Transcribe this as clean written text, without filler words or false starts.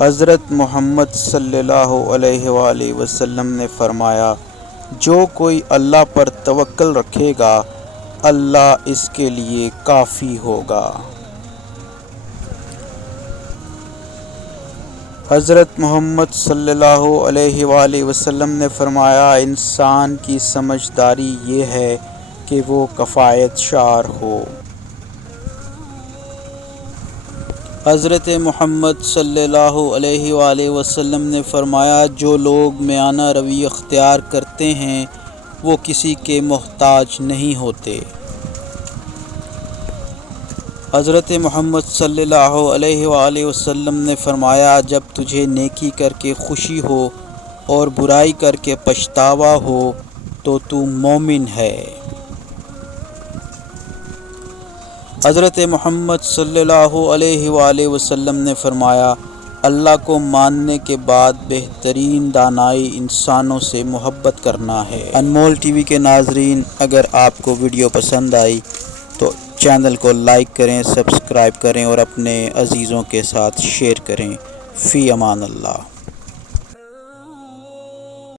حضرت محمد صلی اللہ علیہ وآلہ وسلم نے فرمایا، جو کوئی اللہ پر توکل رکھے گا اللہ اس کے لیے کافی ہوگا۔ حضرت محمد صلی اللہ علیہ وآلہ وسلم نے فرمایا، انسان کی سمجھداری یہ ہے کہ وہ کفایت شار ہو۔ حضرت محمد صلی اللہ علیہ وآلہ وسلم نے فرمایا، جو لوگ میانہ روی اختیار کرتے ہیں وہ کسی کے محتاج نہیں ہوتے۔ حضرت محمد صلی اللہ علیہ وآلہ وسلم نے فرمایا، جب تجھے نیکی کر کے خوشی ہو اور برائی کر کے پچھتاوا ہو تو تو مومن ہے۔ حضرت محمد صلی اللہ علیہ وآلہ وسلم نے فرمایا، اللہ کو ماننے کے بعد بہترین دانائی انسانوں سے محبت کرنا ہے۔ انمول ٹی وی کے ناظرین، اگر آپ کو ویڈیو پسند آئی تو چینل کو لائک کریں، سبسکرائب کریں اور اپنے عزیزوں کے ساتھ شیئر کریں۔ فی امان اللہ۔